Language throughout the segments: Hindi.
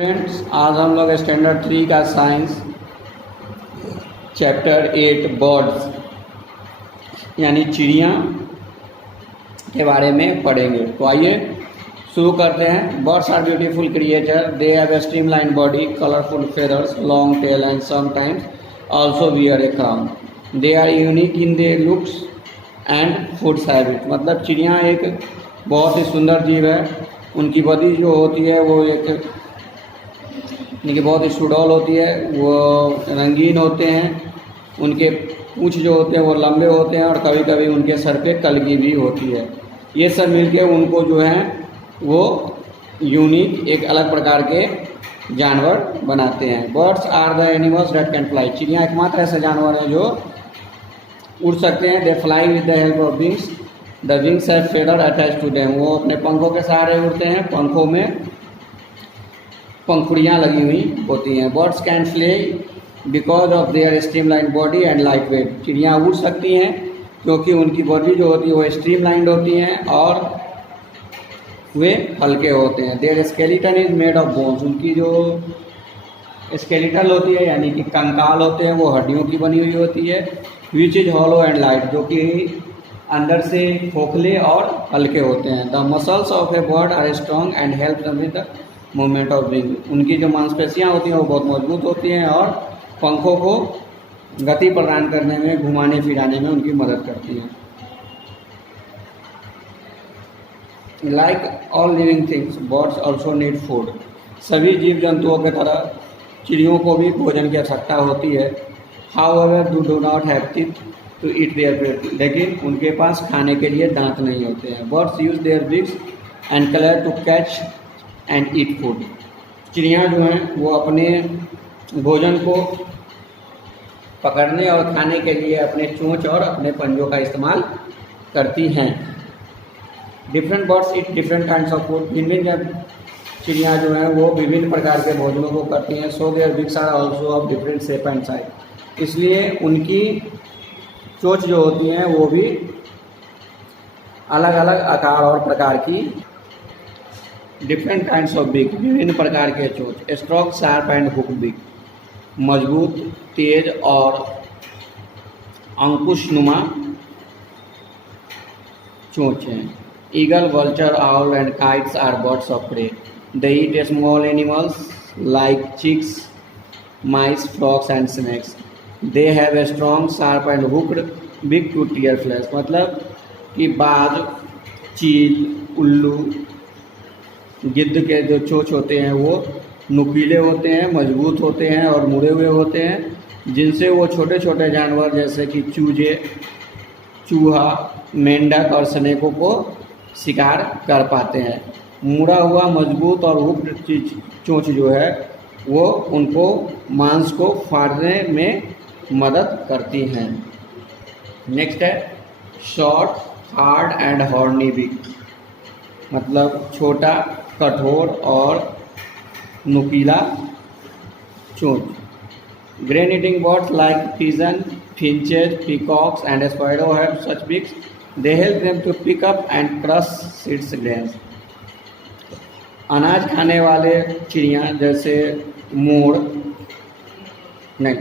फ्रेंड्स, आज हम लोग स्टैंडर्ड 3 का साइंस चैप्टर 8 बर्ड्स यानी चिड़िया के बारे में पढ़ेंगे। तो आइए शुरू करते हैं। Birds are beautiful creature, they have a streamline body, colourful feathers, long tail and sometimes also wear a crown. They are unique in their looks and foods habit. मतलब चिड़िया एक बहुत ही सुंदर जीव है। उनकी बॉडी जो होती है वो एक इनकी बहुत ही सुडौल होती है, वो रंगीन होते हैं। उनके पूँछ जो होते हैं वो लंबे होते हैं और कभी कभी उनके सर पे कलगी भी होती है। ये सब मिलके उनको जो है वो यूनिक एक अलग प्रकार के जानवर बनाते हैं। Birds are the animals that can fly. चिड़िया एकमात्र ऐसे जानवर हैं जो उड़ सकते हैं। They fly with the help of wings, the wings have feather attach to them. वो अपने पंखों के सहारे उड़ते हैं, पंखों में पंखुड़ियाँ लगी हुई होती हैं। Birds can fly because of their streamline body and light weight. चिड़ियाँ उड़ सकती हैं क्योंकि उनकी बॉडी जो होती है वो स्ट्रीमलाइंड होती हैं और वे हल्के होते हैं। Their skeleton is made of bones. उनकी जो स्केलेटल होती है यानी कि कंकाल होते हैं वो हड्डियों की बनी हुई होती है। Which is hollow and light, जो कि अंदर से खोखले और हल्के होते हैं। The muscles of a bird are strong and help them with the movement of wing. उनकी जो मांसपेशियाँ होती हैं वो बहुत मजबूत होती हैं और पंखों को गति प्रदान करने में, घुमाने फिराने में उनकी मदद करती हैं। Like all living things birds also need food. सभी जीव जंतुओं की तरह चिड़ियों को भी भोजन की आवश्यकता होती है। However do do not have teeth to eat their prey. लेकिन उनके पास खाने के लिए दांत नहीं होते हैं। Birds use their beaks and claws to catch and eat food. चिड़िया जो हैं वो अपने भोजन को पकड़ने और खाने के लिए अपने चोंच और अपने पंजों का इस्तेमाल करती हैं। Different birds eat different kinds of food. भिन्न चिड़िया जो हैं वो विभिन्न प्रकार के भोजनों को करती हैं। So their beaks are also of different shape and size. इसलिए उनकी चोंच जो होती हैं वो भी अलग अलग आकार और प्रकार की, डिफरेंट काइंड्स ऑफ बिग, विभिन्न प्रकार के चोंच। Strong sharp and hook beak, मजबूत, तेज और अंकुशनुमा चोंच हैं। Eagle, vulture, owl and kites are birds of prey. They eat small animals like chicks, mice, frogs and snakes. They have a strong sharp and hooked beak to tear flesh. मतलब कि बाज, चील, उल्लू, गिद्ध के जो चोंच होते हैं वो नुकीले होते हैं, मजबूत होते हैं और मुड़े हुए होते हैं, जिनसे वो छोटे छोटे जानवर जैसे कि चूजे, चूहा, मेंढक और स्नेकों को शिकार कर पाते हैं। मुड़ा हुआ, मजबूत और हुक्ड चोंच जो है वो उनको मांस को फाड़ने में मदद करती हैं। नेक्स्ट है short, hard and horny beak. मतलब छोटा, कठोर और नुकीला चोंच। Grain eating birds like pigeon, finches, peacocks and sparrow have such beaks. They help them to pick up and crush seeds grains. अनाज खाने वाले चिड़िया जैसे मोर, नहीं,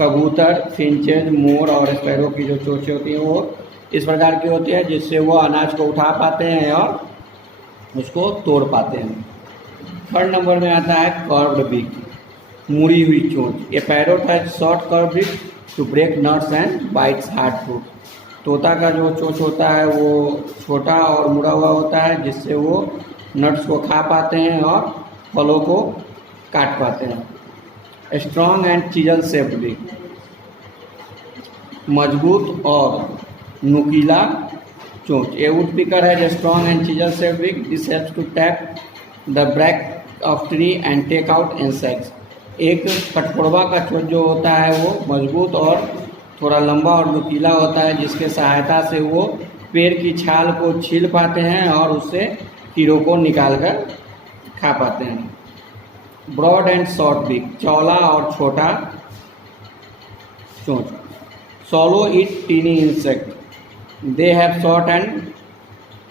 कबूतर, फिंचेज, मोर और स्पैरो की जो चोंचें होती हैं वो इस प्रकार की होती है जिससे वो अनाज को उठा पाते हैं और उसको तोड़ पाते हैं। थर्ड नंबर में आता है कर्व्ड बिग, मुड़ी हुई चोंच। A parrot has short curved beak to break nuts and bites hard fruit. तोता का जो चोंच होता है वो छोटा और मुड़ा हुआ होता है जिससे वो नट्स को खा पाते हैं और फलों को काट पाते हैं। Strong and chisel shaped beak, मजबूत और नुकीला चोंच। A woodpecker has a strong and chisel shaped beak. This helps to tap the bark of tree and take out insects. एक कठफोड़वा का चोंच जो होता है वो मजबूत और थोड़ा लंबा और नुकीला होता है जिसके सहायता से वो पेड़ की छाल को छील पाते हैं और उससे कीड़ों को निकाल कर खा पाते हैं। ब्रॉड एंड शॉर्ट बिग, चौड़ा और छोटा चोंच। Swallow eat tiny insect. They have short and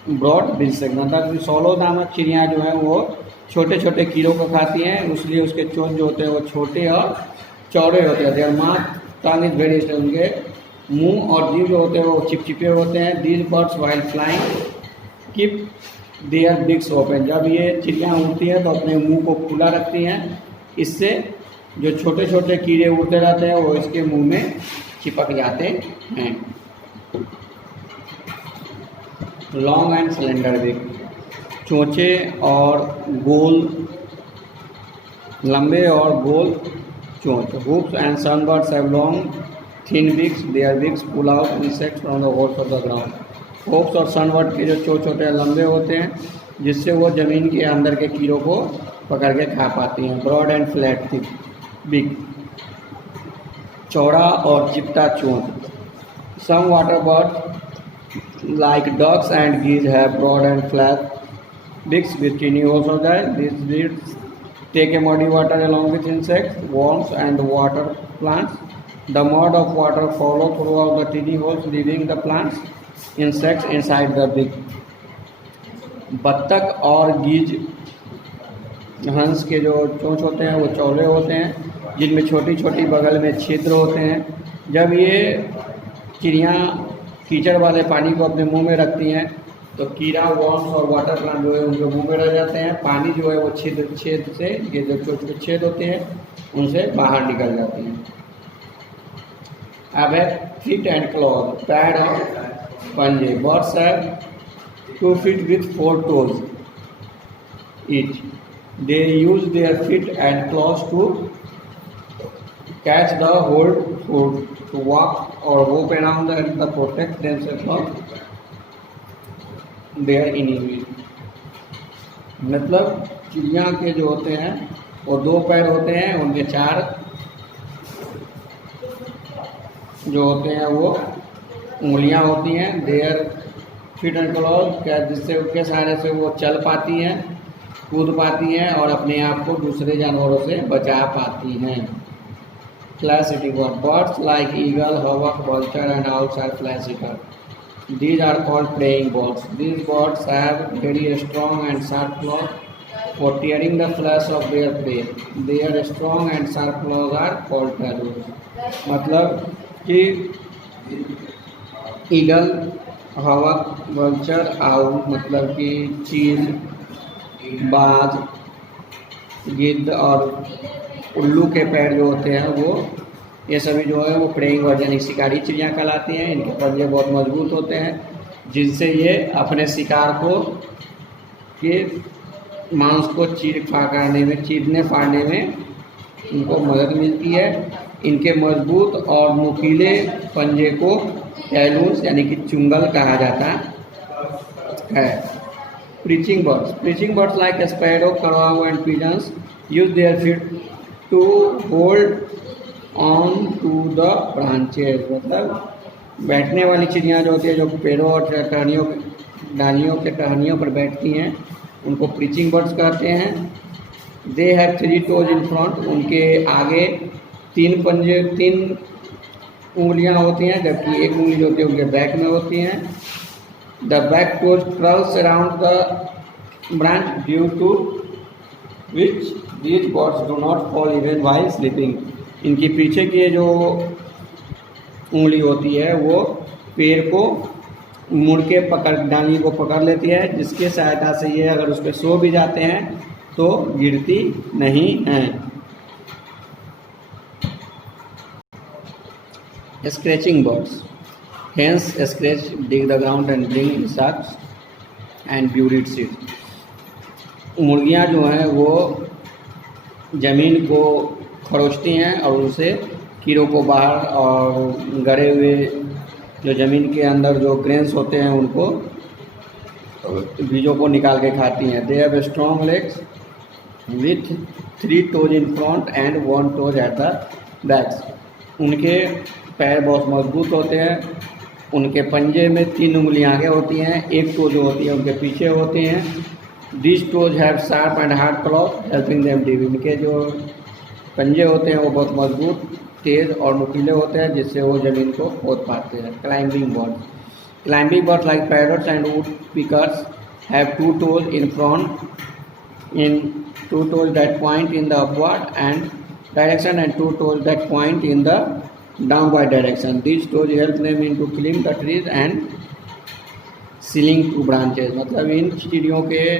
broad bill sac, मतलब सोलो नामक चिड़िया जो है वो छोटे छोटे कीड़ों को खाती हैं, इसलिए उसके चोंच जो होते हैं वो छोटे और चौड़े होते हैं। Their mouth tongue is very strong, उनके मुंह और जीभ जो होते हैं वो चिपचिपे होते हैं। These birds while flying keep their beaks open, जब ये चिड़िया उड़ती है तो अपने मुंह को खुला रखती हैं, इससे जो छोटे छोटे कीड़े उड़ते रहते हैं वो इसके मुंह में चिपक जाते हैं। लॉन्ग एंड सिलेंडर बिग, चोंचे और गोल, लंबे और गोल चोंच। Hoopoes and sunbirds have long thin beaks, their beaks pull out insects from the holes of the ground. Hoopoes और सनबर्ड के जो चोंच होते हैं लंबे होते हैं, जिससे वो ज़मीन के अंदर के कीड़ों को पकड़ के खा पाती हैं। Broad and flat thick beak, चौड़ा और चिपटा चोंच। Some water bird like ducks and geese have broad and flat beaks with tiny holes of that. These birds take a muddy water along with insects, worms and water plants. The mud of water follow throughout the tiny holes, leaving the plants, insects inside the beak. बत्तख और गीज, हंस के जो चोंच होते हैं वो चौड़े होते हैं, जिनमें छोटी छोटी बगल में छिद्र होते हैं। जब ये चिड़िया कीचड़ वाले पानी को अपने मुंह में रखती हैं तो कीड़ा, वर्म्स और वाटर प्लांट जो है उनके मुंह में रह जाते हैं। पानी जो है वो छेद से, ये जो छोटे छोटे छेद होते हैं उनसे बाहर निकल जाती हैं। अब है फीट एंड क्लॉज, पैड और पंजे। Birds have 2 feet with 4 toes each. They use their feet and claws to catch the hold food, to walk or hop around and to protect themselves from their enemies. मतलब चिड़िया के जो होते हैं वो 2 पैर होते हैं, उनके 4 जो होते हैं वो उंगलियां होती हैं। देयर फीट एंड क्लॉज, क्या जिससे उनके सहारे से वो चल पाती हैं, कूद पाती हैं और अपने आप को दूसरे जानवरों से बचा पाती हैं। Flesh eating bird, birds like eagle, hawk, vulture and owls are flesh eater. These are called preying birds. These birds have very strong and sharp claws for tearing the flesh of their prey. Their strong and sharp claws are called talons. मतलब कि ईगल, हॉक, वल्चर, आउल मतलब कि चील, बाज, गिद्ध और उल्लू के पैर जो होते हैं वो, ये सभी जो है वो प्रेइंग बर्ड यानी शिकारी चिड़िया कहलाती हैं। इनके पंजे बहुत मजबूत होते हैं, जिनसे ये अपने शिकार को के मांस को चीरने फाड़ने में इनको मदद मिलती है। इनके मजबूत और नुकीले पंजे को टैलून्स यानी कि चुंगल कहा जाता है। Perching birds like sparrow, crows and pigeons use their feet to hold on to the branches. मतलब बैठने वाली चिड़िया जो होती है, जो पेड़ों और डालियों के टहनियों पर बैठती हैं, उनको प्रीचिंग बर्ड्स कहते हैं। They have 3 toes in front, उनके आगे 3 उंगलियां होती हैं, जबकि एक उंगली जो होती है उनके बैक में होती हैं। The back toes curls around the branch due to which these birds do not fall even while sleeping. इनकी पीछे की जो उंगली होती है वो पेड़ को मुड़ के डाली को पकड़ लेती है, जिसके सहायता से ये अगर उस पर सो भी जाते हैं तो गिरती नहीं हैं। Scratching birds, hence scratch dig the ground and bring insects and buried seed. मुर्गियाँ जो हैं वो ज़मीन को खरोचती हैं और उनसे कीड़ों को बाहर और गड़े हुए जो ज़मीन के अंदर जो ग्रेन्स होते हैं उनको, बीजों को निकाल के खाती हैं। They have strong legs with 3 toes in front end 1 toe at the back. उनके पैर बहुत मजबूत होते हैं। उनके पंजे में 3 उंगलियां आगे होती हैं, 1 टो जो होती है उनके पीछे होती हैं। This toes have sharp and hard claws helping them dig. इनके जो पंजे होते हैं वो बहुत मजबूत, तेज़ और नुकीले होते हैं, जिससे वो ज़मीन को खोद पाते हैं। Climbing bird, Climbing birds like parrots and woodpeckers have two toes in front, in two toes that point in the upward and direction and two toes that point in the downward direction. These toes help them to climb the trees and clinging to branches. मतलब इन चिड़ियों के,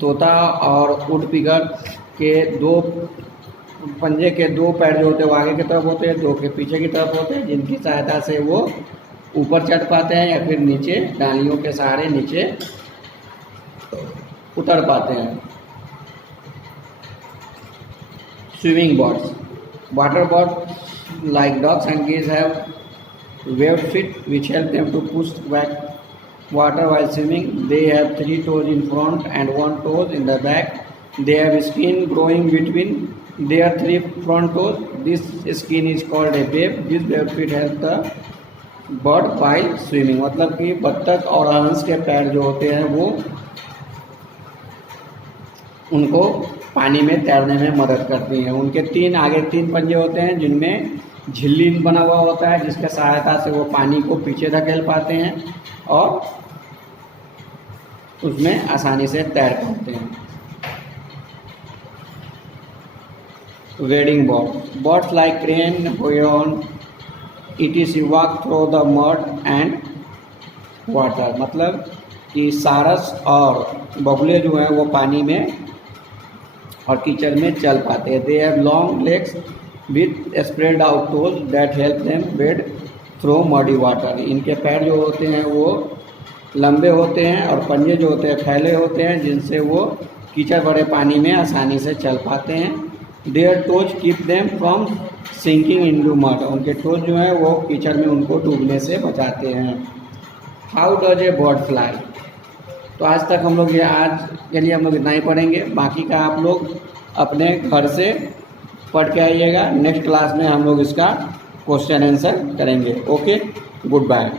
तोता और वुडपीकर के दो पंजे के दो पैर जो होते हैं वो आगे की तरफ होते हैं, दो के पीछे की तरफ होते हैं, जिनकी सहायता से वो ऊपर चढ़ पाते हैं या फिर नीचे डालियों के सहारे नीचे उतर पाते हैं। Swimming birds, water birds like ducks and geese have webbed feet which help them to push back water while swimming. They have 3 toes in front and 1 toe in the back. They have skin growing between their 3 front toes. This skin is called a web. This webbed feet help the bird while swimming. मतलब कि बत्तख और हंस के पैर जो होते हैं वो उनको पानी में तैरने में मदद करती हैं। उनके आगे 3 पंजे होते हैं जिनमें झिल्ली बना हुआ होता है, जिसके सहायता से वो पानी को पीछे धकेल पाते हैं और उसमें आसानी से तैर पाते हैं। wading birds like crane, heron, etc. walk through the mud and water. मतलब कि सारस और बगुले जो हैं वो पानी में और कीचड़ में चल पाते हैं। They have long legs with spread out toes that help them wade through muddy water. इनके पैर जो होते हैं वो लंबे होते हैं और पंजे जो होते हैं फैले होते हैं, जिनसे वो कीचड़ भरे पानी में आसानी से चल पाते हैं। Their toes keep them from sinking into mud. उनके टोज जो हैं वो कीचड़ में उनको डूबने से बचाते हैं। How does a bird fly? तो आज तक हम लोग आज के लिए हम लोग इतना ही पढ़ेंगे, बाकी का आप लोग अपने घर से पढ़ के आइएगा। नेक्स्ट क्लास में हम लोग इसका क्वेश्चन आंसर करेंगे। Okay, good bye.